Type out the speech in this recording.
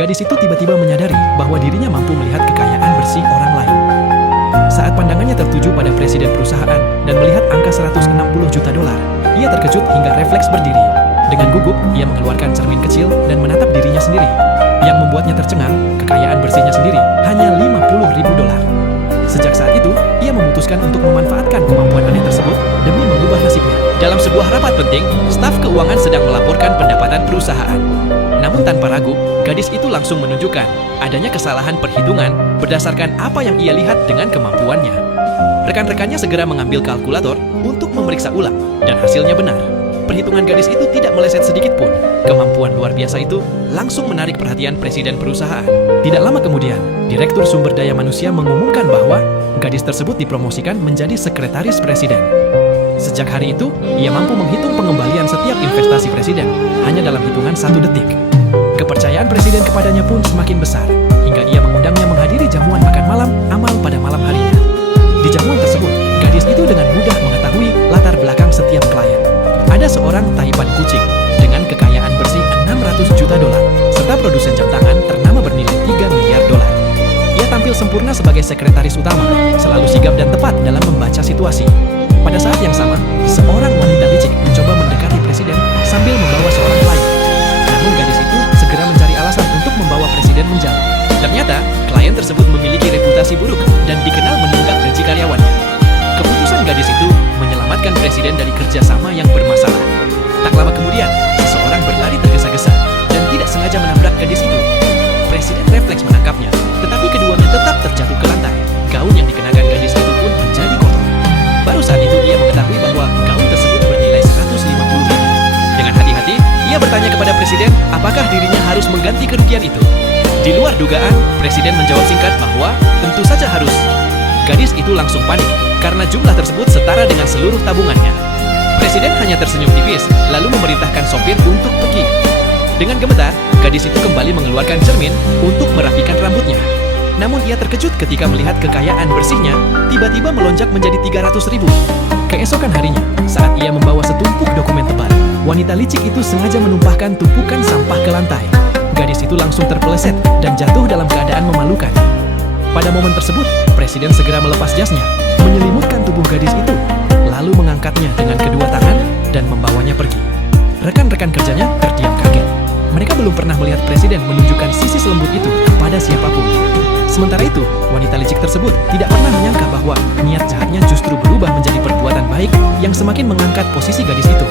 gadis itu tiba-tiba menyadari bahwa dirinya mampu melihat kekayaan bersih orang lain. Saat pandangannya tertuju pada presiden perusahaan dan melihat angka 160 juta dolar, ia terkejut hingga refleks berdiri. Dengan gugup, ia mengeluarkan cermin kecil dan menatap dirinya sendiri. Yang membuatnya tercengang, kekayaan bersihnya sendiri hanya 50 ribu dolar. Sejak saat itu, ia memutuskan untuk memanfaatkan kemampuan aneh tersebut demi mengubah nasibnya. Dalam sebuah rapat penting, staf keuangan sedang melaporkan pendapatan perusahaan. Namun tanpa ragu, gadis itu langsung menunjukkan adanya kesalahan perhitungan berdasarkan apa yang ia lihat dengan kemampuannya. Rekan-rekannya segera mengambil kalkulator untuk memeriksa ulang, dan hasilnya benar. Perhitungan gadis itu tidak meleset sedikit pun. Kemampuan luar biasa itu langsung menarik perhatian presiden perusahaan. Tidak lama kemudian, Direktur Sumber Daya Manusia mengumumkan bahwa gadis tersebut dipromosikan menjadi sekretaris presiden. Sejak hari itu, ia mampu menghitung pengembalian setiap investasi presiden hanya dalam hitungan 1 detik. Kepercayaan presiden kepadanya pun semakin besar, hingga ia mengundangnya menghadiri jamuan makan malam amal pada malam harinya. Di jamuan tersebut, gadis itu dengan mudah mengetahui latar belakang setiap klien. Ada seorang Taipan kucing dengan kekayaan bersih 600 juta dolar, serta produsen jam tangan ternama bernilai 3 miliar dolar. Ia tampil sempurna sebagai sekretaris utama, selalu sigap dan tepat dalam membaca situasi. Pada saat yang sama, seorang wanita licik mencoba mendekati presiden sambil membawa seorang klien. Namun gadis itu segera mencari alasan untuk membawa presiden menjauh. Ternyata, klien tersebut memiliki reputasi buruk dan dikenal menunggak gaji karyawannya. Keputusan gadis itu menyelamatkan presiden dari kerjasama yang bermasalah. Tak lama kemudian, seseorang berlari tergesa-gesa dan tidak sengaja menabrak gadis itu. Presiden refleks menangkapnya, tetapi keduanya tetap terjatuh ke lantai. Gaun yang dikenakan gadis itu pun menjadi kotor. Baru saat itu ia mengetahui bahwa gaun tersebut bernilai 150 ribu. Dengan hati-hati, ia bertanya kepada presiden apakah dirinya harus mengganti kerugian itu. Di luar dugaan, presiden menjawab singkat bahwa tentu saja harus. Gadis itu langsung panik karena jumlah tersebut setara dengan seluruh tabungannya. Presiden hanya tersenyum tipis, lalu memerintahkan sopir untuk pergi. Dengan gemetar, gadis itu kembali mengeluarkan cermin untuk merapikan rambutnya. Namun ia terkejut ketika melihat kekayaan bersihnya tiba-tiba melonjak menjadi 300 ribu. Keesokan harinya, saat ia membawa setumpuk dokumen tebal, wanita licik itu sengaja menumpahkan tumpukan sampah ke lantai. Gadis itu langsung terpeleset dan jatuh dalam keadaan memalukan. Pada momen tersebut, presiden segera melepas jasnya, menyelimutkan tubuh gadis itu, lalu mengangkatnya dengan kedua tangan dan membawanya pergi. Rekan-rekan kerjanya terdiam kaget. Mereka belum pernah melihat presiden menunjukkan sisi selembut itu kepada siapapun. Sementara itu, wanita licik tersebut tidak pernah menyangka bahwa niat jahatnya justru berubah menjadi perbuatan baik yang semakin mengangkat posisi gadis itu.